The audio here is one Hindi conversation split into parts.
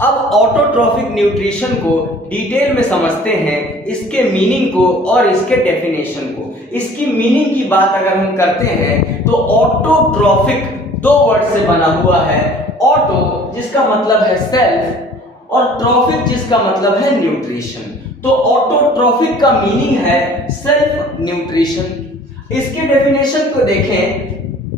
अब ऑटोट्रॉफिक न्यूट्रिशन को डिटेल में समझते हैं, इसके मीनिंग को और इसके डेफिनेशन को। इसकी मीनिंग की बात अगर हम करते हैं तो ऑटोट्रॉफिक दो वर्ड से बना हुआ है। ऑटो जिसका मतलब है सेल्फ और ट्रॉफिक जिसका मतलब है न्यूट्रिशन। तो ऑटोट्रॉफिक का मीनिंग है सेल्फ न्यूट्रिशन। इसके डेफिनेशन को देखें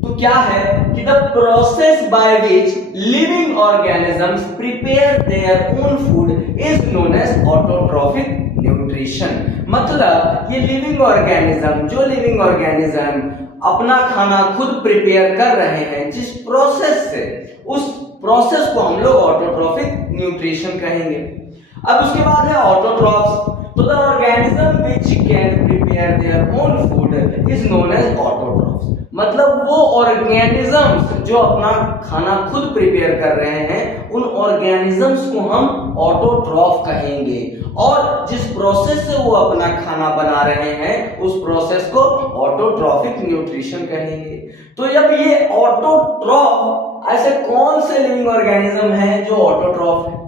तो क्या है कि the process by which living organisms prepare their own food is known as autotrophic nutrition. मतलब ये लिविंग ऑर्गेनिज्म, जो लिविंग ऑर्गेनिज्म अपना खाना खुद प्रिपेयर कर रहे हैं, जिस प्रोसेस से, उस प्रोसेस को हम लोग ऑटोट्रॉफिक न्यूट्रिशन कहेंगे। अब उसके बाद है ऑटोट्रॉफ्स। तो the organism which can prepare their own food is known as autotrophs. मतलब वो ऑर्गेनिजम्स जो अपना खाना खुद प्रिपेयर कर रहे हैं, उन ऑर्गेनिजम्स को हम ऑटोट्रॉफ कहेंगे। और जिस प्रोसेस से वो अपना खाना बना रहे हैं, उस प्रोसेस को ऑटोट्रॉफिक न्यूट्रिशन कहेंगे। तो जब ये ऑटोट्रॉफ, ऐसे कौन से लिविंग ऑर्गेनिज्म हैं जो ऑटोट्रॉफ है?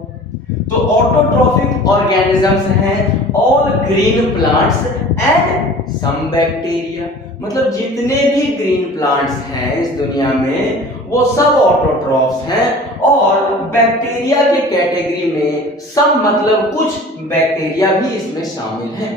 तो ऑटोट्रॉफिक ऑर्गेनिजम्स हैं all green plants and some bacteria. मतलब जितने भी ग्रीन प्लांट्स हैं इस दुनिया में, वो सब ऑटोट्रॉफ्स हैं। और बैक्टीरिया के कैटेगरी में सम मतलब कुछ बैक्टीरिया भी इसमें शामिल हैं।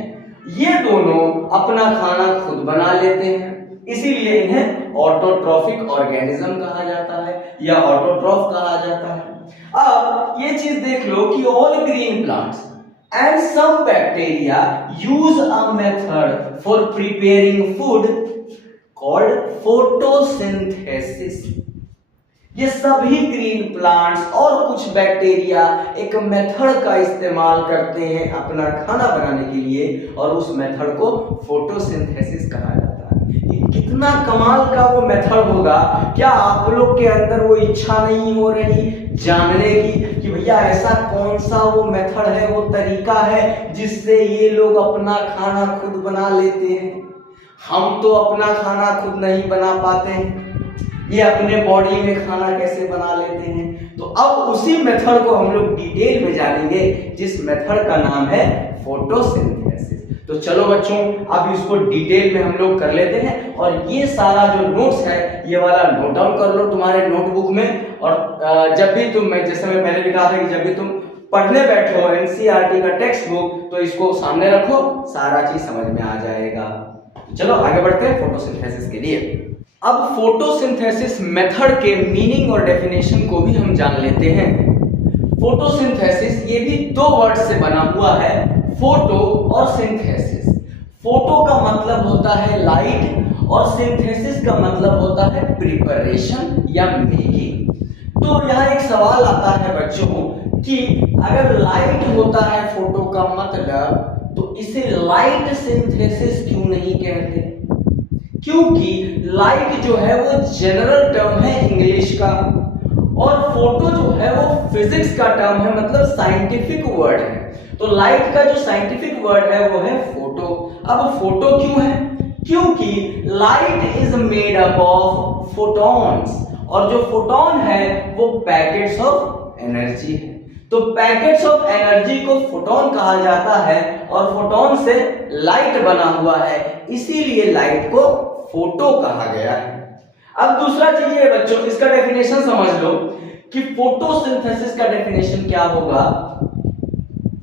ये दोनों अपना खाना खुद बना लेते हैं, इसीलिए इन्हें ऑटोट्रॉफिक ऑर्गेनिज्म कहा जाता है या ऑटोट्रॉफ कहा जाता है। अब ये चीज देख लो कि all green plants and some bacteria use a method for preparing food called photosynthesis। ये सभी ग्रीन प्लांट्स और कुछ बैक्टीरिया एक मेथड का इस्तेमाल करते हैं अपना खाना बनाने के लिए, और उस मेथड को फोटोसिंथेसिस कहा जाता है। कितना कमाल का वो मेथड होगा। क्या आप लोग के अंदर वो इच्छा नहीं हो रही जानने की कि भैया ऐसा कौन सा वो मेथड है, वो तरीका है जिससे ये लोग अपना खाना खुद बना लेते हैं? हम तो अपना खाना खुद नहीं बना पाते हैं, ये अपने बॉडी में खाना कैसे बना लेते हैं? तो अब उसी मेथड को हम लोग डिटेल में जानेंगे, जिस मेथड का नाम है फोटोसिंथेसिस। तो चलो बच्चों, अब इसको डिटेल में हम लोग कर लेते हैं। और ये सारा जो नोट्स है, ये वाला नोट डाउन कर लो तुम्हारे नोटबुक में। और जब भी तुम, जैसे मैं पहले भी कहा था कि जब भी तुम पढ़ने बैठो एनसीईआरटी का टेक्स्ट बुक, तो इसको सामने रखो, सारा चीज समझ में आ जाएगा। चलो आगे बढ़ते हैं फोटोसिंथेसिस के लिए। अब फोटोसिंथेसिस मेथड के मीनिंग और डेफिनेशन को भी हम जान लेते हैं। फोटोसिंथेसिस ये भी दो वर्ड से बना हुआ है, फोटो और सिंथेसिस। फोटो का मतलब होता है लाइट और सिंथेसिस का मतलब होता है प्रिपरेशन या मेकिंग। तो यहाँ एक सवाल आता है बच्चों कि अगर लाइट होता है फोटो का मतलब, तो इसे लाइट सिंथेसिस क्यों नहीं कहते? क्योंकि लाइट जो है वो जनरल टर्म है इंग्लिश का, और फोटो जो है वो फिजिक्स का टर्म है, मतलब साइंटिफिक वर्ड है। तो लाइट का जो साइंटिफिक वर्ड है वो है फोटो। अब फोटो क्यों है? क्योंकि light is made up of photons, और जो फोटोन है वो पैकेट्स ऑफ एनर्जी है। तो पैकेट्स ऑफ एनर्जी को फोटोन कहा जाता है, और फोटोन से लाइट बना हुआ है, इसीलिए लाइट को फोटो कहा गया है। अब दूसरा चीज है बच्चों, इसका डेफिनेशन समझ लो कि फोटोसिंथेसिस का डेफिनेशन क्या होगा।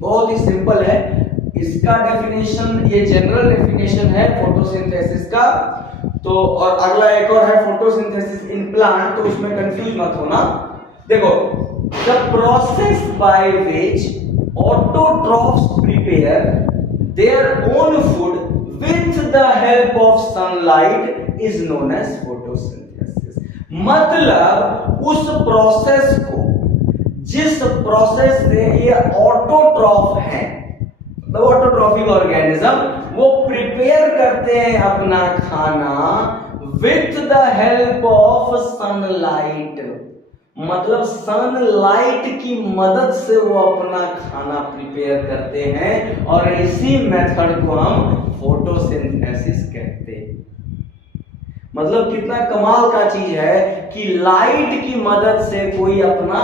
बहुत ही सिंपल है इसका डेफिनेशन, ये जनरल डेफिनेशन है फोटोसिंथेसिस का। तो और अगला एक और है फोटोसिंथेसिस इन प्लांट, तो उसमें कंफ्यूज मत होना। देखो, the process by which autotrophs prepare their own food with the help of sunlight is known as photosynthesis. मतलब उस प्रोसेस को, जिस प्रोसेस से ये ऑटोट्रॉफ है, मतलब ऑटोट्रॉफिक ऑर्गेनिज्म, वो प्रिपेयर करते हैं अपना खाना with the help of sunlight. मतलब सनलाइट की मदद से वो अपना खाना प्रिपेयर करते हैं, और इसी मेथड को हम फोटोसिंथेसिस कहते हैं। मतलब कितना कमाल का चीज है कि लाइट की मदद से कोई अपना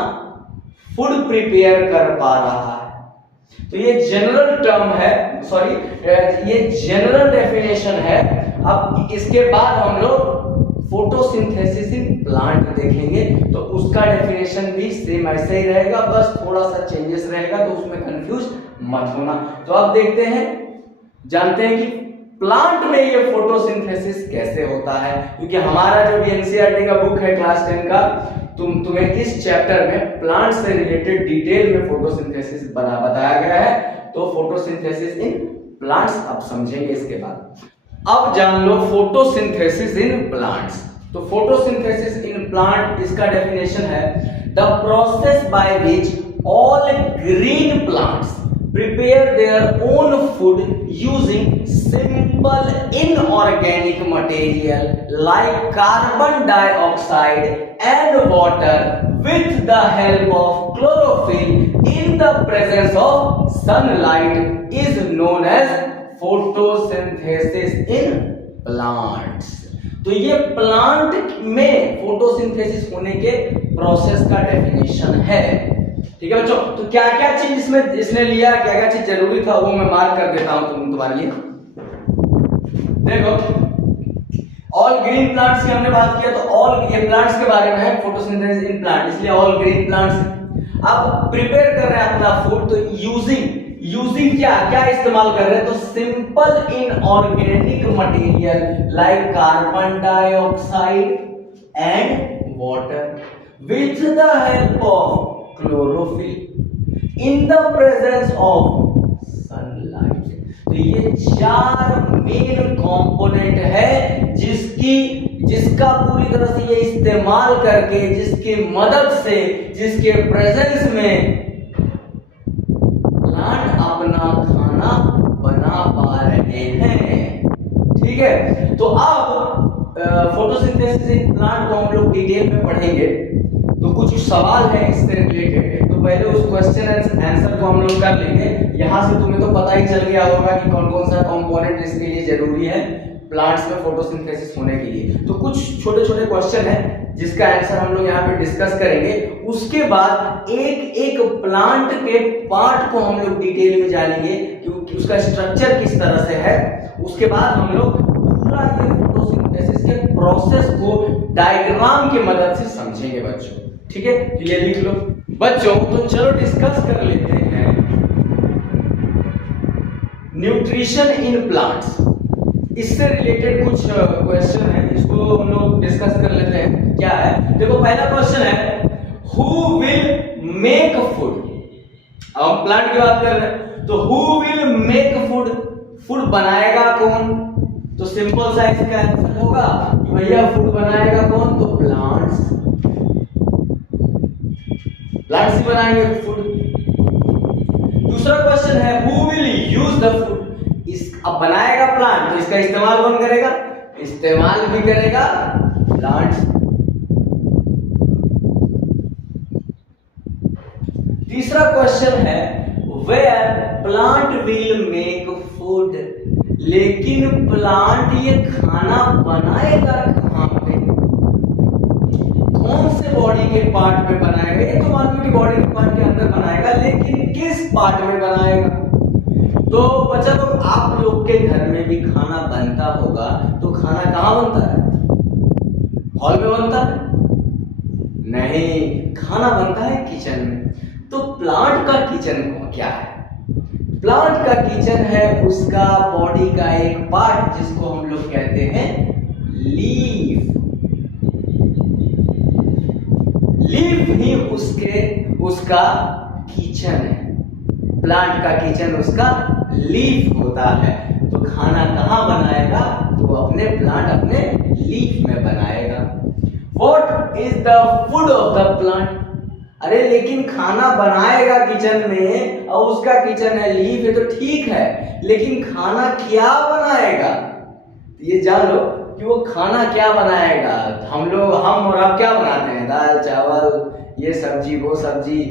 फूड प्रिपेयर कर पा रहा है। तो ये जनरल टर्म है, सॉरी ये जनरल डेफिनेशन है। अब इसके बाद हम लोग फोटोसिंथेसिस इन प्लांट देखेंगे, तो उसका डेफिनेशन भी सेम ऐसे ही रहेगा, बस थोड़ा सा चेंजेस रहेगा, तो उसमें कंफ्यूज मत होना। तो अब देखते हैं, जानते हैं कि प्लांट में ये फोटोसिंथेसिस कैसे होता है, क्योंकि हमारा जो भी एनसीईआरटी का बुक है क्लास 10 का, तुम्हें इस चैप्टर में प्लांट से रिलेटेड डिटेल में फोटोसिंथेसिस बताया गया है। तो फोटोसिंथेसिस इन प्लांट्स अब समझेंगे इसके बाद। अब जान लो फोटोसिंथेसिस इन प्लांट्स। तो फोटोसिंथेसिस इन प्लांट, इसका डेफिनेशन है the process by which all green plants prepare their own food using simple inorganic material like carbon dioxide and water with the help of chlorophyll in the presence of sunlight is known as photosynthesis in plants। तो ये प्लांट में फोटोसिंथेसिस होने के प्रोसेस का डेफिनेशन है। ठीक है बच्चों, तो क्या क्या चीज इसमें इसने लिया, क्या क्या चीज जरूरी था, वो मैं मार्क कर देता हूं तुम्हारे लिए। देखो, ऑल ग्रीन प्लांट्स की हमने बात किया, तो ऑल ये प्लांट्स के बारे में है, फोटोसिंथेसिस इन प्लांट, इसलिए ऑल ग्रीन प्लांट्स। अब प्रिपेयर कर रहे हैं अपना फूड, तो यूजिंग क्या क्या इस्तेमाल कर रहे हैं, तो simple inorganic material like carbon dioxide and water with the help of chlorophyll in the presence of sunlight. तो ये चार मेन कंपोनेंट है जिसका पूरी तरह से ये इस्तेमाल करके, जिसकी मदद से, जिसके प्रेजेंस में प्लांट अपना खाना बना पा रहे हैं। ठीक है, तो अब फोटोसिंथेसिस इन प्लांट को हम लोग डिटेल में पढ़ेंगे। तो कुछ सवाल है इससे रिलेटेड, तो पहले उस क्वेश्चन आंसर को हम लोग कर लेंगे। यहां से तुम्हें तो पता ही चल गया होगा कि कौन कौन सा कंपोनेंट इसके लिए जरूरी है प्लांट्स में फोटोसिंथेसिस होने के लिए। तो कुछ छोटे छोटे क्वेश्चन है जिसका आंसर हम लोग यहाँ पे डिस्कस करेंगे। उसके बाद एक एक प्लांट के पार्ट को हम लोग डिटेल में जानेंगे कि उसका स्ट्रक्चर किस तरह से है। उसके बाद हम लोग पूरा ये फोटोसिंथेसिस के प्रोसेस को डायग्राम की मदद से समझेंगे बच्चों। ठीक है, तो ये लिख लो बच्चों। तो चलो डिस्कस कर लेते हैं न्यूट्रिशन इन प्लांट्स, इससे रिलेटेड कुछ क्वेश्चन है, इसको हम लोग डिस्कस कर लेते हैं। क्या है, देखो पहला क्वेश्चन है हु विल मेक फूड। अब हम प्लांट की बात कर रहे हैं, तो who will make food, food बनाएगा कौन? तो सिंपल सा इसका आंसर होगा कि भैया फूड बनाएगा कौन, तो प्लांट्स ही बनाएंगे फूड। दूसरा क्वेश्चन है who will use the food. अब बनाएगा प्लांट, तो इसका इस्तेमाल कौन करेगा? इस्तेमाल भी करेगा प्लांट्स। तीसरा क्वेश्चन है where plant will make food. लेकिन प्लांट ये खाना बनाएगा कहां पे, कौन से बॉडी के पार्ट पे बनाएगा? ये तो मालूम है कि बॉडी के पार्ट के अंदर बनाएगा, लेकिन किस पार्ट में बनाएगा? तो बच्चा लोग, आप लोग के घर में भी खाना बनता होगा, तो खाना कहाँ बनता है? हॉल में बनता है? नहीं, खाना बनता है किचन में। तो प्लांट का किचन क्या है? प्लांट का किचन है उसका बॉडी का एक पार्ट जिसको हम लोग कहते हैं लीफ। लीफ ही उसका किचन है। प्लांट का किचन उसका लीफ होता है। तो खाना कहां बनाएगा? तो अपने प्लांट अपने लीफ में बनाएगा। What is the food of the plant? अरे लेकिन खाना बनाएगा किचन में और उसका किचन है लीफ है, तो ठीक है, लेकिन खाना क्या बनाएगा? ये जान लो कि वो खाना क्या बनाएगा। हम और आप क्या बनाते हैं? दाल चावल, ये सब्जी वो सब्जी,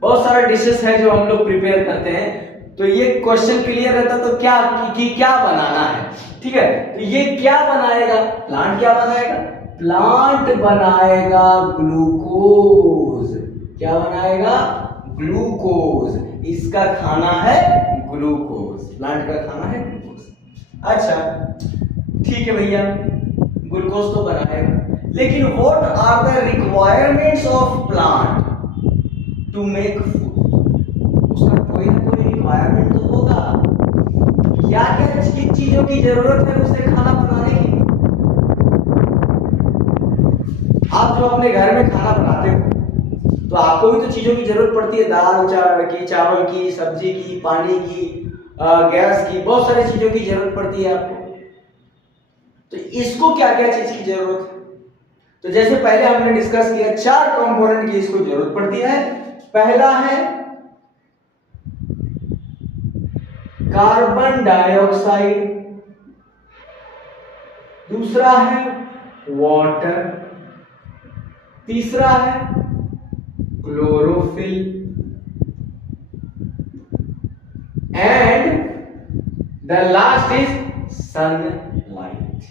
बहुत सारे डिशेस है जो हम लोग प्रिपेयर करते हैं। तो ये क्वेश्चन क्लियर रहता तो क्या बनाना है। ठीक है, तो ये क्या बनाएगा? प्लांट क्या बनाएगा? प्लांट बनाएगा ग्लूकोज। क्या बनाएगा? ग्लूकोज, इसका खाना है ग्लूकोज, प्लांट का खाना है ग्लूकोज। अच्छा ठीक है भैया, ग्लूकोज तो बनाएगा, लेकिन what are the requirements of plant to make food? उसका कोई ना कोई रिक्वायरमेंट तो होगा, क्या क्या किन चीजों की जरूरत है उसे खाना बनाने की? आप जो अपने घर में खाना बनाते हो तो आपको भी तो चीजों की जरूरत पड़ती है, दाल चावल की, सब्जी की, पानी की, गैस की, बहुत सारी चीजों की जरूरत पड़ती है आपको। तो इसको क्या क्या चीज की जरूरत है? तो जैसे पहले हमने डिस्कस किया, 4 कंपोनेंट की इसको जरूरत पड़ती है। पहला है कार्बन डाइऑक्साइड, दूसरा है वाटर, तीसरा है chlorophyll, and the last is sunlight.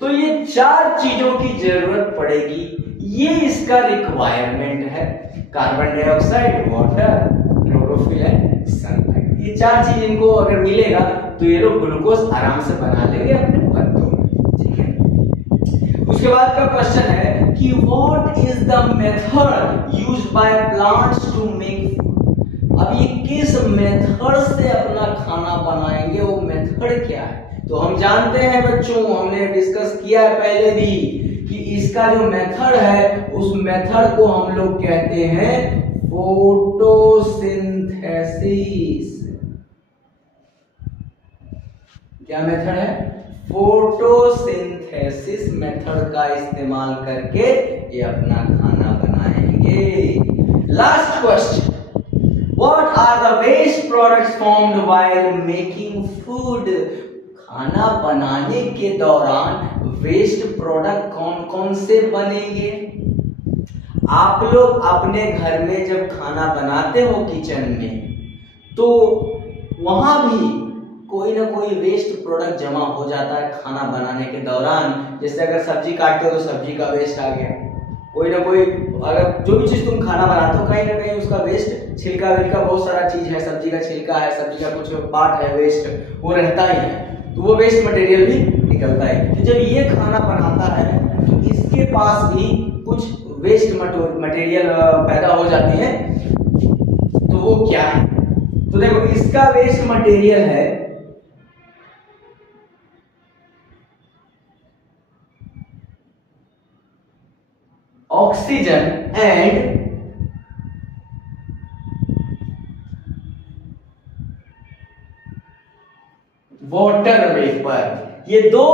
तो ये 4 चीजों की जरूरत पड़ेगी, ये इसका रिक्वायरमेंट है, carbon dioxide, water, chlorophyll and sunlight. ये 4 चीज इनको अगर मिलेगा तो ये लोग ग्लूकोज आराम से बना लेंगे अपने पत्तों में, ठीक है। उसके बाद का क्वेश्चन है कि what is the method used by plants to make food? अब ये किस मेथड से अपना खाना बनाएंगे, वो मेथड क्या है? तो हम जानते हैं बच्चों, हमने डिस्कस किया है पहले भी कि इसका जो मेथड है उस मेथड को हम लोग कहते हैं फोटोसिंथेसिस। क्या मेथड है? फोटोसिंथेसिस मेथड का इस्तेमाल करके ये अपना खाना बनाएंगे। Last question, what are the waste products formed while making food? खाना बनाने के दौरान वेस्ट प्रोडक्ट कौन कौन से बनेंगे? आप लोग अपने घर में जब खाना बनाते हो किचन में, तो वहां भी कोई ना कोई वेस्ट प्रोडक्ट जमा हो जाता है खाना बनाने के दौरान। जैसे अगर सब्जी काटते हो तो सब्जी का वेस्ट आ गया, कोई ना कोई, अगर जो भी चीज तुम खाना बनाते हो कहीं ना कहीं उसका वेस्ट, छिलका विलका, बहुत सारा चीज है, सब्जी का छिलका है, सब्जी का कुछ पार्ट है वेस्ट, वो रहता ही है, तो वो वेस्ट मटेरियल भी निकलता है। तो जब ये खाना बनाता है तो इसके पास भी कुछ वेस्ट मटेरियल पैदा हो जाती है, तो वो क्या है? तो देखो, इसका वेस्ट मटेरियल है ऑक्सीजन एंड वाटर वेपर। ये दो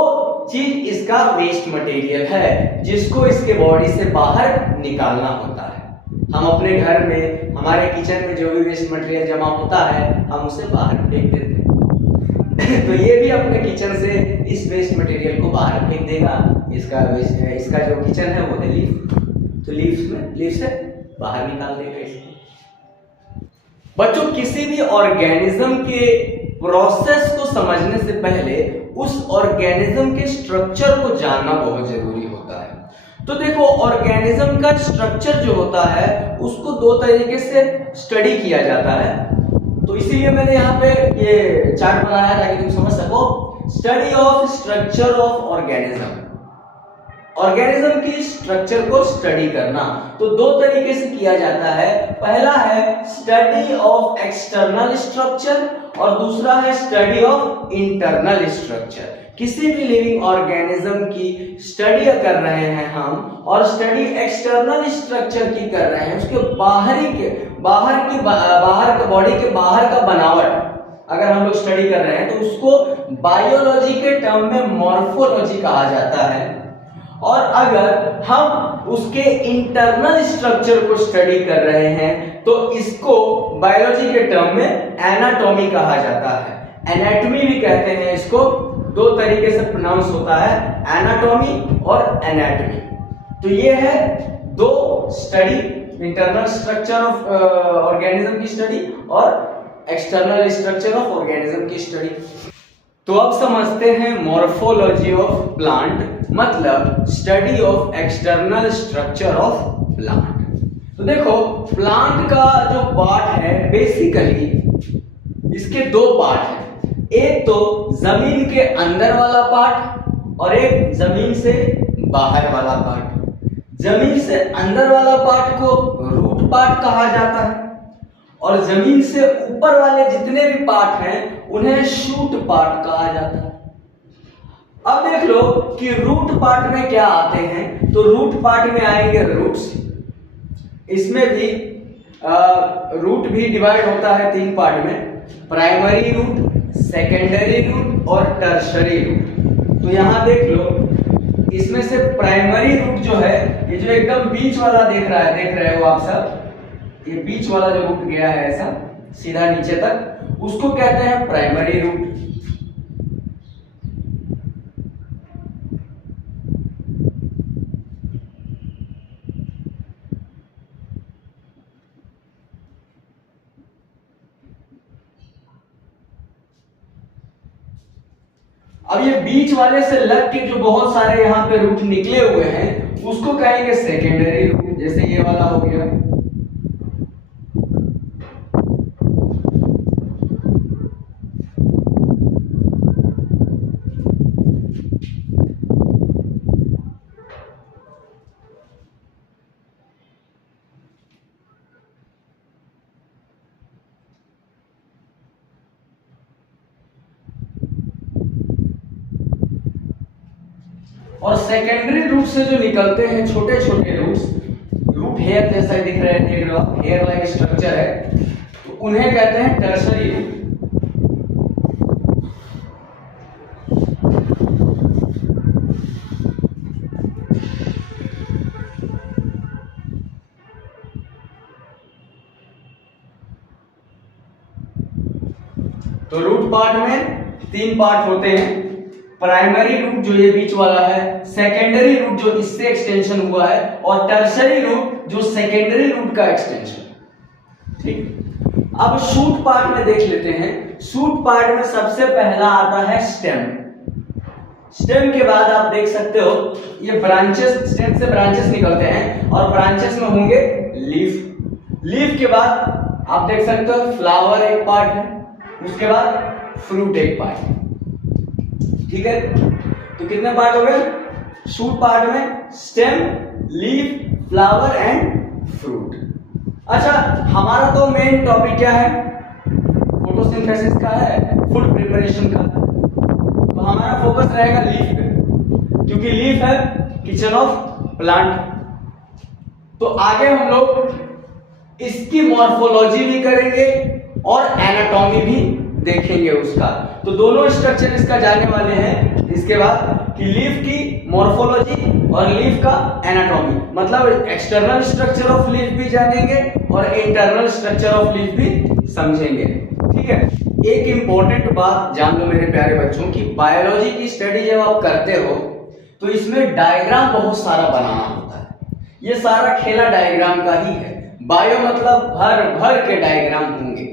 चीज इसका वेस्ट मटेरियल है जिसको इसके बॉडी से बाहर निकालना होता है। हम अपने घर में, हमारे किचन में जो भी वेस्ट मटेरियल जमा होता है हम उसे बाहर फेंक देते हैं तो ये भी अपने किचन से इस वेस्ट मटेरियल को बाहर फेंक देगा। इसका जो किचन है वो है लीफ, तो लीफ से बाहर निकाल देगा इसको। बच्चों, किसी भी ऑर्गेनिज्म के प्रोसेस को समझने से पहले उस ऑर्गेनिज्म के स्ट्रक्चर को जानना बहुत जरूरी होता है। तो देखो, ऑर्गेनिज्म का स्ट्रक्चर जो होता है उसको 2 तरीके से स्टडी किया जाता है। तो इसीलिए मैंने यहाँ पे ये चार्ट बनाया है ताकि तुम समझ सको। Study of structure of organism, organism की स्ट्रक्चर को स्टडी करना तो 2 तरीके से किया जाता है। पहला है स्टडी ऑफ एक्सटर्नल स्ट्रक्चर और दूसरा है स्टडी ऑफ इंटरनल स्ट्रक्चर। किसी भी लिविंग ऑर्गेनिज्म की स्टडी कर रहे हैं हम, और स्टडी एक्सटर्नल स्ट्रक्चर की कर रहे हैं, उसके बाहर के बॉडी के बाहर का बनावट अगर हम लोग स्टडी कर रहे हैं तो उसको बायोलॉजी के टर्म में मॉर्फोलॉजी कहा जाता है। और अगर हम उसके इंटरनल स्ट्रक्चर को स्टडी कर रहे हैं तो इसको बायोलॉजी के टर्म में एनाटॉमी कहा जाता है। एनाटॉमी भी कहते हैं इसको, 2 तरीके से प्रोनाउंस होता है, एनाटॉमी और एनाटॉमी। तो ये है 2 study, internal structure of organism की स्टडी और एक्सटर्नल स्ट्रक्चर ऑफ ऑर्गेनिज्म की स्टडी। तो अब समझते हैं मॉर्फोलॉजी ऑफ प्लांट, मतलब study of external structure of plant. तो देखो प्लांट का जो पार्ट है बेसिकली इसके दो पार्ट हैं, एक तो जमीन के अंदर वाला पार्ट और एक जमीन से बाहर वाला पार्ट। जमीन से अंदर वाला पार्ट को रूट पार्ट कहा जाता है और जमीन से ऊपर वाले जितने भी पार्ट हैं उन्हें शूट पार्ट कहा जाता है। अब देख लो कि रूट पार्ट में क्या आते हैं, तो रूट पार्ट में आएंगे रूट्स। इसमें भी रूट भी डिवाइड होता है तीन पार्ट में, प्राइमरी रूट, सेकेंडरी रूट और टर्शरी रूट। तो यहां देख लो इसमें से प्राइमरी रूट जो है, ये जो एकदम बीच वाला देख रहे हो आप सब, ये बीच वाला जो रूट गया है ऐसा सीधा नीचे तक, उसको कहते हैं प्राइमरी रूट। अब ये बीच वाले से लग के जो बहुत सारे यहाँ पे रूट निकले हुए हैं उसको कहेंगे सेकेंडरी रूट, जैसे ये वाला हो गया। और सेकेंडरी रूट से जो निकलते हैं छोटे छोटे रूट्स, रूट हेयर जैसा दिख रहे हैं, देख लो हेयर लाइक स्ट्रक्चर है, तो उन्हें कहते हैं टर्शरी रूट। तो रूट पार्ट में तीन पार्ट होते हैं, प्राइमरी रूट जो ये बीच वाला है, सेकेंडरी रूट जो इससे एक्सटेंशन हुआ है, और टर्शरी रूट जो सेकेंडरी रूट का एक्सटेंशन। ठीक, अब शूट पार्ट में देख लेते हैं। शूट पार्ट में सबसे पहला आता है स्टेम। स्टेम के बाद आप देख सकते हो ये ब्रांचेस, स्टेम से ब्रांचेस निकलते हैं और ब्रांचेस में होंगे लीफ। लीफ के बाद आप देख सकते हो फ्लावर एक पार्ट है, उसके बाद फ्रूट एक पार्ट है। ठीक है, तो कितने पार्ट हो गए शूट पार्ट में? Stem, leaf, flower and fruit. अच्छा, हमारा तो मेन टॉपिक क्या है? फोटोसिंथेसिस का है, फूड प्रिपरेशन का। तो हमारा फोकस रहेगा लीफ पे, क्योंकि लीफ है किचन ऑफ प्लांट। तो आगे हम लोग इसकी मॉर्फोलॉजी भी करेंगे और एनाटॉमी भी देखेंगे उसका। तो दोनों स्ट्रक्चर इसका जानने वाले हैं इसके बाद, कि लीफ की मॉर्फोलॉजी और लीफ का एनाटॉमी, मतलब एक्सटर्नल स्ट्रक्चर ऑफ लीफ भी जानेंगे और इंटरनल स्ट्रक्चर ऑफ लीफ भी समझेंगे। ठीक है, एक इंपॉर्टेंट बात जान लो मेरे प्यारे बच्चों की, बायोलॉजी की स्टडी जब आप करते हो तो इसमें डायग्राम बहुत सारा बनाना होता है। ये सारा खेला डायग्राम का ही है। बायो मतलब भर भर के डायग्राम होंगे।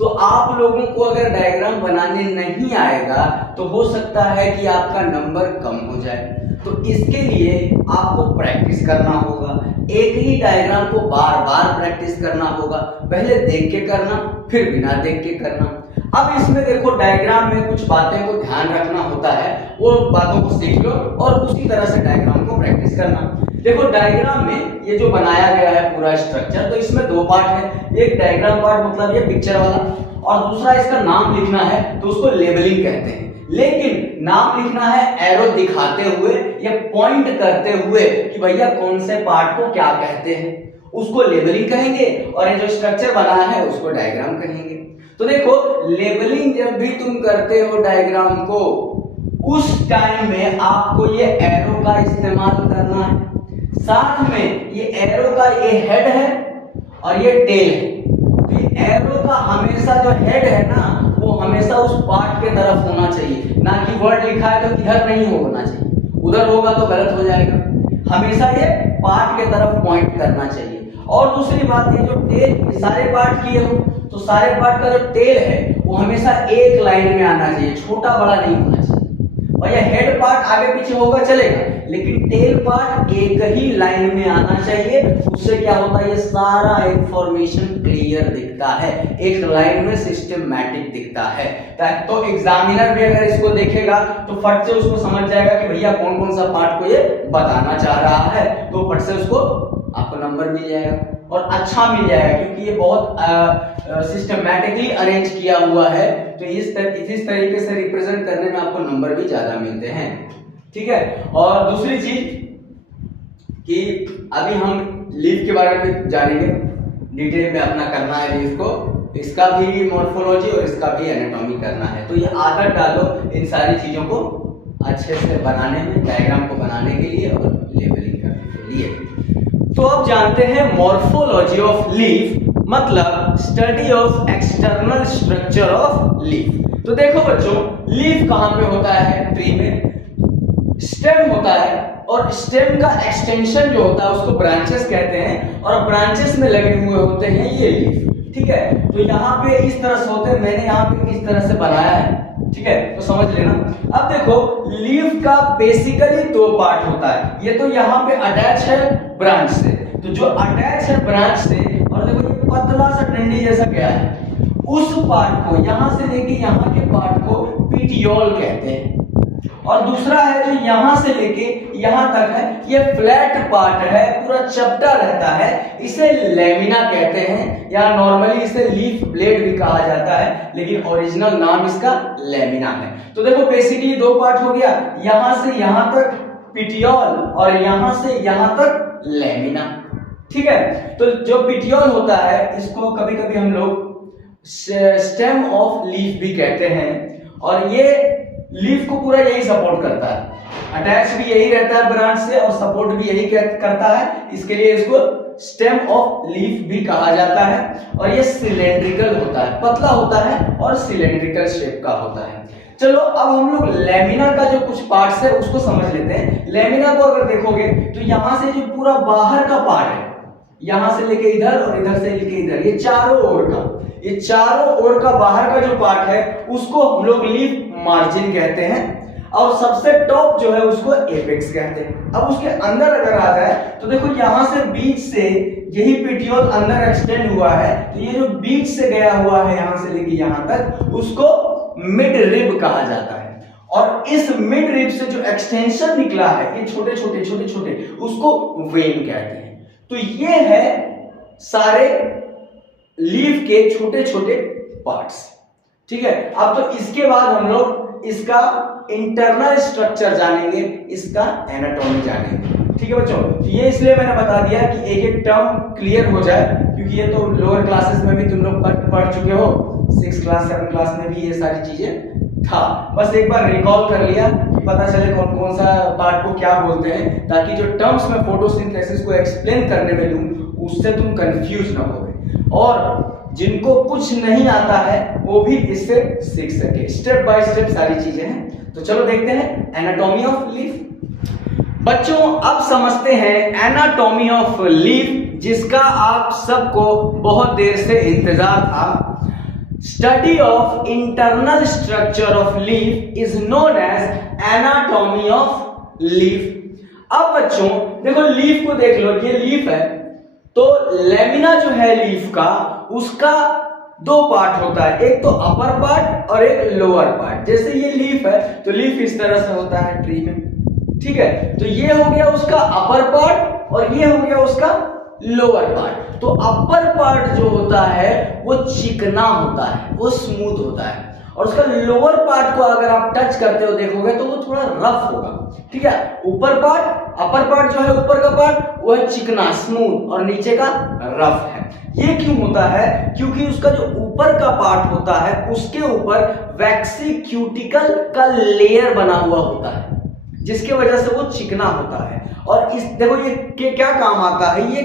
तो आप लोगों को अगर डायग्राम बनाने नहीं आएगा तो हो सकता है कि आपका नंबर कम हो जाए। तो इसके लिए आपको प्रैक्टिस करना होगा, एक ही डायग्राम को बार बार प्रैक्टिस करना होगा। पहले देख के करना, फिर बिना देख के करना। अब इसमें देखो डायग्राम में कुछ बातें को ध्यान रखना होता है, वो बातों को सीख लो और उसी तरह से डायग्राम को प्रैक्टिस करना। देखो डायग्राम में ये जो बनाया गया है पूरा स्ट्रक्चर, तो इसमें दो पार्ट है। एक डायग्राम पार्ट मतलब ये पिक्चर वाला, और दूसरा इसका नाम लिखना है तो उसको लेबलिंग कहते हैं। लेकिन नाम लिखना है एरो दिखाते हुए या पॉइंट करते हुए कि भैया कौन से पार्ट को क्या कहते हैं, उसको लेबलिंग कहेंगे। और ये जो स्ट्रक्चर बना है उसको डायग्राम कहेंगे। तो देखो लेबलिंग जब भी तुम करते हो डायग्राम को, उस टाइम में आपको ये एरो का इस्तेमाल करना है। साथ में ये एरो का ये हेड है और ये टेल है। तो ये एरो का हमेशा जो हेड है ना, वो हमेशा उस पार्ट के तरफ होना चाहिए, ना कि वर्ड लिखा है तो इधर नहीं होना चाहिए, उधर होगा तो गलत हो जाएगा। हमेशा ये पार्ट के तरफ पॉइंट करना चाहिए। और दूसरी बात, ये जो टेल सारे पार्ट किए हो तो सारे पार्ट का जो टेल है वो वो हमेशा एक लाइन में आना चाहिए, छोटा बड़ा नहीं होना चाहिए। भैया हेड पार्ट आगे पीछे होगा चलेगा, लेकिन टेल पार्ट एक ही लाइन में आना चाहिए। उससे क्या होता है, ये सारा इंफॉर्मेशन क्लियर दिखता है, एक लाइन में सिस्टमैटिक दिखता है। तो एग्जामिनर भी अगर इसको देखेगा तो फट से उसको समझ जाएगा कि भैया कौन कौन सा पार्ट को ये बताना चाह रहा है, तो फट से उसको आपको नंबर मिल जाएगा और अच्छा मिल जाएगा, क्योंकि ये बहुत सिस्टमैटिकली अरेंज किया हुआ है। तो इस तरीके से रिप्रेजेंट करने में आपको नंबर भी ज्यादा मिलते हैं। ठीक है, और दूसरी चीज कि अभी हम लीफ के बारे में जानेंगे, डिटेल में अपना करना है लीफ को, इसका भी मॉर्फोलॉजी और इसका भी एनाटॉमी करना है। तो ये आदत डालो इन सारी चीजों को अच्छे से बनाने में, डायग्राम को बनाने के लिए और लेबलिंग करने के लिए। तो अब जानते हैं मॉर्फोलॉजी ऑफ लीफ, मतलब study of external structure of leaf. तो देखो बच्चों, लीफ कहां पे होता है, ट्री में स्टेम होता है, और स्टेम का एक्सटेंशन जो होता है उसको ब्रांचेस कहते हैं, और ब्रांचेस में लगे हुए होते हैं ये लीफ। ठीक है, तो यहाँ पे इस तरह से होते हैं, मैंने यहाँ पे इस तरह से बनाया है। ठीक है, तो समझ लेना। अब देखो, लीफ का बेसिकली दो पार्ट होता है, ये तो यहाँ पे अटैच है ब्रांच से, तो जो अटैच है ब्रांच से, और देखो ये पतला सा डंडी जैसा गया है, उस पार्ट को यहां से लेके यहां के पार्ट को पिटियोल कहते हैं, और दूसरा है जो यहां से लेके यहां तक है, ये फ्लैट पार्ट है, पूरा चपटा रहता है, इसे लेमिना कहते हैं, या नॉर्मली इसे लीफ ब्लेड भी कहा जाता है, लेकिन ओरिजिनल नाम इसका लेमिना है। तो देखो बेसिकली दो पार्ट हो गया, यहां से यहां तक पिटियोल और यहां से यहां तक लेमिना। ठीक है, तो जो पिटियोल होता है इसको कभी कभी हम लोग स्टेम ऑफ लीफ भी कहते हैं, और ये लीफ को पूरा यही सपोर्ट करता है, अटैच भी यही रहता है ब्रांच से और सपोर्ट भी यही करता है, इसके लिए इसको स्टेम ऑफ लीफ भी कहा जाता है। और ये सिलेंड्रिकल होता है, पतला होता है और सिलेंड्रिकल शेप का होता है। चलो अब हम लोग लेमिना का जो कुछ पार्ट्स है उसको समझ लेते हैं। लेमिना को अगर देखोगे तो यहां से जो पूरा बाहर का पार्ट है, यहां से लेके इधर और इधर से लेके इधर, ये चारों ओर का बाहर का जो पार्ट है उसको हम लोग लीफ मार्जिन कहते हैं, और सबसे टॉप जो है उसको एपेक्स कहते हैं। अब उसके अंदर अगर आ जाए तो देखो यहां से बीच से यही पिटियोल अंदर एक्सटेंड हुआ है, तो ये जो बीच से गया हुआ है यहां से लेके यहां तक, उसको मिड रिब कहा जाता है। और इस मिड रिब से जो एक्सटेंशन निकला है, ये छोटे छोटे उसको वेन कहते हैं। तो ये है सारे लीफ के छोटे छोटे पार्ट्स। ठीक है, अब तो इसके बाद हम लोग इसका इंटरनल स्ट्रक्चर जानेंगे, इसका एनाटॉमी जानेंगे। ठीक है बच्चों, ये इसलिए मैंने बता दिया कि एक एक टर्म क्लियर हो जाए, क्योंकि ये तो लोअर क्लासेस में भी तुम लोग पढ़ चुके हो, 6 क्लास 7 क्लास में भी ये सारी चीजें था, बस एक बार रिकॉल कर लिया कि पता चले कौन कौन सा पार्ट को क्या बोलते हैं, ताकि जो टर्म्स में फोटोसिंथेसिस को एक्सप्लेन करने में लूं उससे तुम कंफ्यूज ना हो, और जिनको कुछ नहीं आता है वो भी इससे सीख सके। स्टेप बाय स्टेप सारी चीजें हैं। तो चलो देखते हैं एनाटॉमी ऑफ लीफ। बच्चों अब समझते हैं एनाटॉमी ऑफ लीफ, जिसका आप सबको बहुत देर से इंतजार था। Study of internal structure of leaf is known as anatomy of leaf. अब बच्चों देखो, लीफ को देख लो, ये लीफ है, तो लेमिना जो है लीफ का, उसका दो पार्ट होता है, एक तो अपर पार्ट और एक लोअर पार्ट। जैसे ये लीफ है तो लीफ इस तरह से होता है ट्री में, ठीक है, तो ये हो गया उसका अपर पार्ट और ये हो गया उसका लोअर पार्ट। तो अपर पार्ट जो होता है वो चिकना होता है, वो स्मूथ होता है, और उसका लोअर पार्ट को अगर आप टच करते हो देखोगे तो वो थोड़ा रफ होगा। ठीक है, ऊपर पार्ट, अपर पार्ट जो है ऊपर का पार्ट वो है चिकना स्मूथ और नीचे का रफ है। ये क्यों होता है? क्योंकि उसका जो ऊपर का पार्ट होता है उसके ऊपर वैक्सी क्यूटिकल का लेयर बना हुआ होता है, जिसके वजह से वो चिकना होता है। और इस देखो ये क्या काम आता है, ये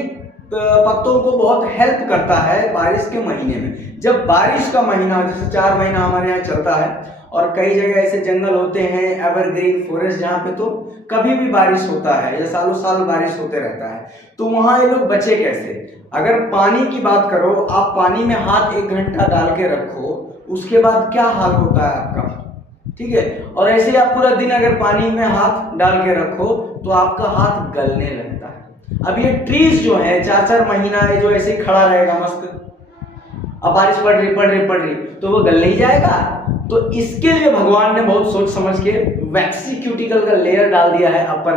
पत्तों को बहुत हेल्प करता है बारिश के महीने में। जब बारिश का महीना, जैसे 4 महीना हमारे यहाँ चलता है, और कई जगह ऐसे जंगल होते हैं, एवरग्रीन फॉरेस्ट, जहाँ पे तो कभी भी बारिश होता है या सालों साल बारिश होते रहता है, तो वहां ये लोग बचे कैसे? अगर पानी की बात करो, आप पानी में हाथ 1 घंटा डाल के रखो उसके बाद क्या हाल होता है आपका, ठीक है। और ऐसे ही आप पूरा दिन अगर पानी में हाथ डाल के रखो तो आपका हाथ गलने लगता है। अब ये ट्रीज जो है 4-4 महीना है जो ऐसे ही खड़ा रहेगा मस्त, अब बारिश पड़ रही तो वो गल नहीं जाएगा। तो इसके लिए भगवान ने बहुत सोच समझ के वैक्सी क्यूटिकल का लेयर डाल दिया है अपर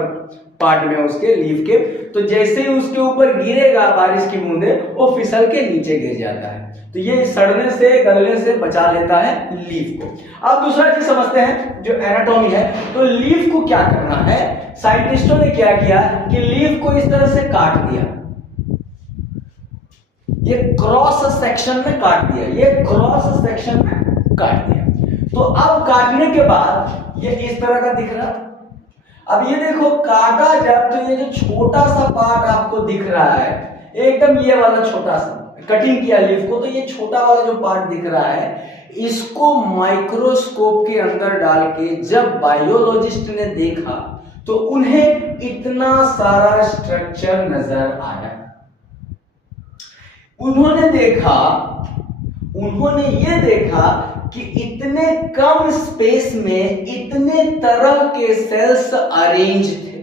पार्ट में उसके लीफ के। तो जैसे ही उसके ऊपर गिरेगा बारिश की बूंदे वो फिसल के नीचे गिर जाता है। तो ये सड़ने से गलने से बचा लेता है लीफ को। अब दूसरा चीज समझते हैं जो एनाटॉमी है। तो लीफ को क्या करना है, साइंटिस्टों ने क्या किया कि लीफ को इस तरह से काट दिया, ये क्रॉस सेक्शन में काट दिया, ये क्रॉस सेक्शन में काट दिया। तो अब काटने के बाद ये इस तरह का दिख रहा। अब ये देखो काटा जब तो ये जो छोटा सा पार्ट आपको दिख रहा है एकदम ये वाला छोटा सा, कटिंग किया लीफ को तो ये छोटा वाला जो पार्ट दिख रहा है इसको माइक्रोस्कोप के अंदर डाल के जब बायोलॉजिस्ट ने देखा तो उन्हें इतना सारा स्ट्रक्चर नजर आया। उन्होंने ये देखा कि इतने कम स्पेस में इतने तरह के सेल्स अरेंज थे,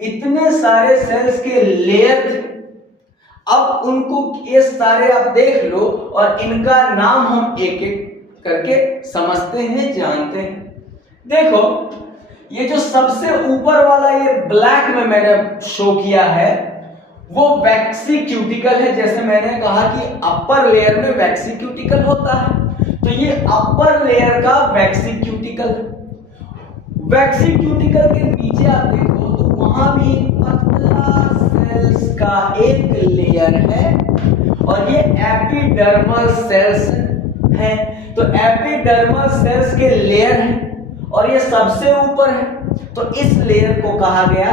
इतने सारे सेल्स के लेयर थे। अब उनको ये सारे आप देख लो और इनका नाम हम एक एक करके समझते हैं, जानते हैं। देखो ये जो सबसे ऊपर वाला ये ब्लैक में मैंने शो किया है वो वैक्सी क्यूटिकल है। जैसे मैंने कहा कि अपर लेयर में वैक्सी क्यूटिकल होता है, तो ये अपर लेयर का वैक्सी क्यूटिकल। वैक्सी क्यूटिकल के नीचे आप देखो तो वहां भी पतला सेल्स का एक लेयर है और ये एपिडर्मल सेल्स है। तो एपिडर्मल सेल्स के लेयर है और ये सबसे ऊपर है, तो इस लेयर को कहा गया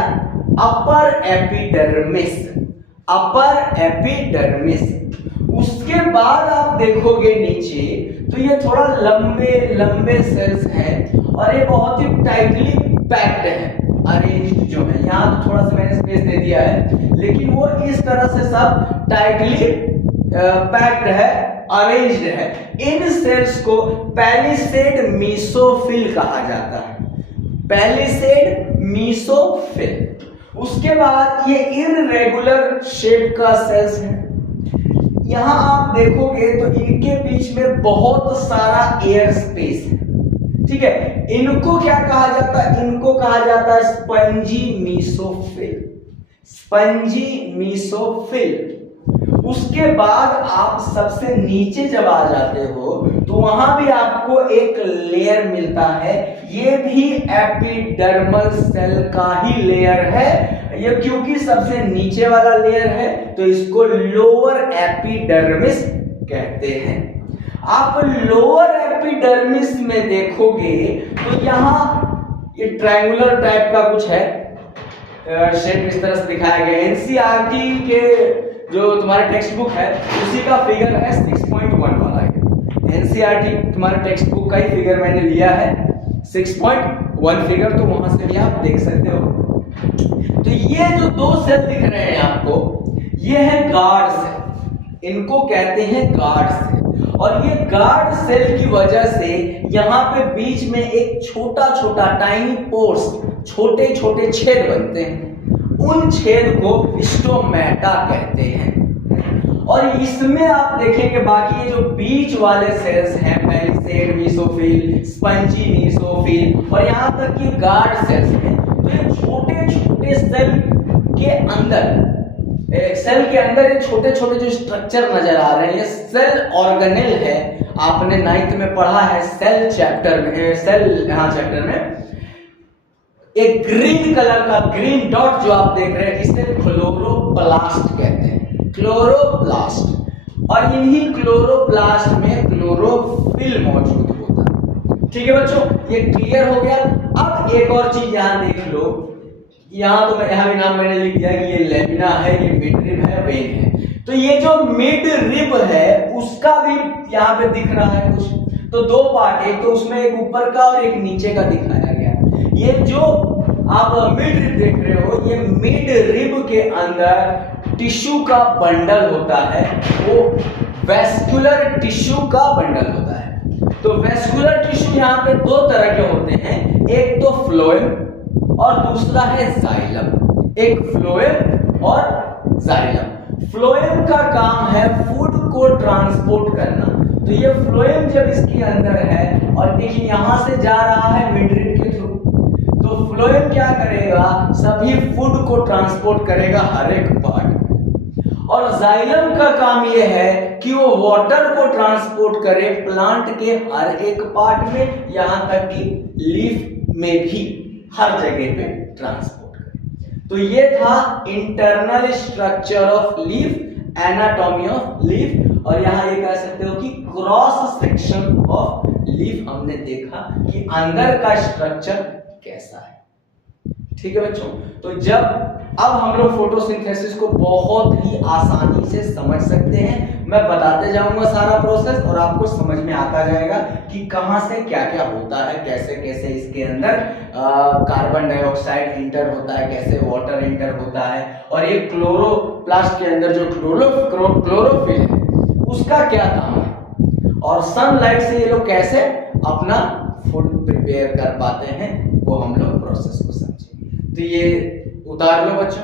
अपर एपिडर्मिस, अपर एपिडर्मिस। उसके बाद आप देखोगे नीचे तो ये थोड़ा लंबे लंबे सेल्स हैं और ये बहुत ही टाइटली पैक्ड है, अरेंज्ड जो है। यहाँ तो थोड़ा सा मैंने स्पेस दे दिया है लेकिन वो इस तरह से सब टाइटली पैक्ड है, अरेंज्ड है। इन सेल्स को पैलिसेड मीसोफिल कहा जाता है, पैलिसेड मीसोफिल। उसके बाद ये इररेगुलर शेप का सेल्स है। यहां आप देखोगे तो इनके बीच में बहुत सारा एयर स्पेस है, ठीक है। इनको क्या कहा जाता है, इनको कहा जाता है स्पंजी मीसोफिल, स्पंजी मीसोफिल। उसके बाद आप सबसे नीचे जब आ जाते हो तो वहां भी आपको एक लेयर मिलता है, ये भी एपिडर्मल सेल का ही लेयर है। ये क्योंकि सबसे नीचे वाला लेयर है तो इसको लोअर एपिडर्मिस कहते हैं। आप लोअर एपिडर्मिस में देखोगे तो यहाँ ये ट्रायंगुलर टाइप का कुछ है, शेप इस तरह से दिखाया गया। एनसीईआरटी के जो तुम्हारा टेक्स्ट बुक है उसी का फिगर है 6.1 वाला है। एनसीईआरटी तुम्हारा टेक्स्ट बुक का ही फिगर मैंने लिया है 6.1 फिगर, तो वहां से भी आप देख सकते हो। तो ये जो दो सेल दिख रहे हैं आपको ये है गार्ड सेल, इनको कहते हैं गार्ड सेल। और ये गार्ड सेल की वजह से यहाँ पे बीच में एक छोटा छोटा टाइनी पोर्स, छोटे छोटे छेद बनते हैं, उन छेद को स्टोमेटा कहते हैं। और इसमें आप देखेंगे बाकी ये जो बीच वाले सेल्स हैं पैलिसेड मीसोफिल, स्पंजी मीसोफिल और यहाँ तक कि गार्ड सेल्स हैं, तो ये छोटे छोटे सेल के अंदर ये छोटे छोटे जो स्ट्रक्चर नजर आ रहे हैं ये सेल ऑर्गेनेल है। आपने 9th में पढ़ा है सेल चैप्टर में, चैप्टर में एक ग्रीन कलर का ग्रीन डॉट जो आप देख रहे हैं इसे क्लोरोप्लास्ट कहते हैं, क्लोरोप्लास्ट। और इन्हीं क्लोरोप्लास्ट में क्लोरोफिल मौजूद होता है, ठीक है बच्चों, ये क्लियर हो गया। अब एक और चीज यहां देख लो, यहाँ तो यहाँ भी नाम मैंने लिख दिया कि ये लेमिना है, ये मिड रिब है, वेन है। तो ये जो मिड रिब है उसका भी यहाँ पे दिख रहा है कुछ, तो दो पार्ट, एक तो उसमें एक ऊपर का और एक नीचे का दिखाया गया। ये जो आप मिड रिब देख रहे हो ये मिड रिब के अंदर टिश्यू का बंडल होता है, वो वेस्कुलर टिश्यू का बंडल होता है। तो वेस्कुलर टिश्यू यहाँ पे दो तरह के होते हैं, एक तो फ्लोएम और दूसरा है जाइलम। एक फ्लोएम और जाइलम। फ्लोएम का काम है फूड को ट्रांसपोर्ट करना। तो ये फ्लोएम जब इसके अंदर है और देखिए यहां से जा रहा है मिडरिप के थ्रू, तो फ्लोएम क्या करेगा, सभी फूड को ट्रांसपोर्ट करेगा हर एक पार्ट में। और जाइलम का काम यह है कि वो वाटर को ट्रांसपोर्ट करे प्लांट के हर एक पार्ट में, यहां तक कि लीफ में भी हर जगह पे ट्रांसपोर्ट करे। तो ये था internal structure of leaf, anatomy of leaf. और यहां ये कह सकते हो कि क्रॉस सेक्शन ऑफ लीफ हमने देखा कि अंदर का स्ट्रक्चर कैसा है। ठीक है बच्चों, तो अब हम लोग फोटोसिंथेसिस को बहुत ही आसानी से समझ सकते हैं। मैं बताते जाऊंगा सारा प्रोसेस और आपको समझ में आता जाएगा कि कहां से क्या क्या होता है, कैसे कैसे इसके अंदर कार्बन डाइऑक्साइड इंटर होता है, कैसे वाटर इंटर होता है, और ये क्लोरोप्लास्ट के अंदर जो क्लोरोफिल है उसका क्या काम है, और सनलाइट से ये लोग कैसे अपना फूड प्रिपेयर कर पाते हैं, वो हम लोग प्रोसेस को समझेंगे। तो ये उतार लो बच्चों।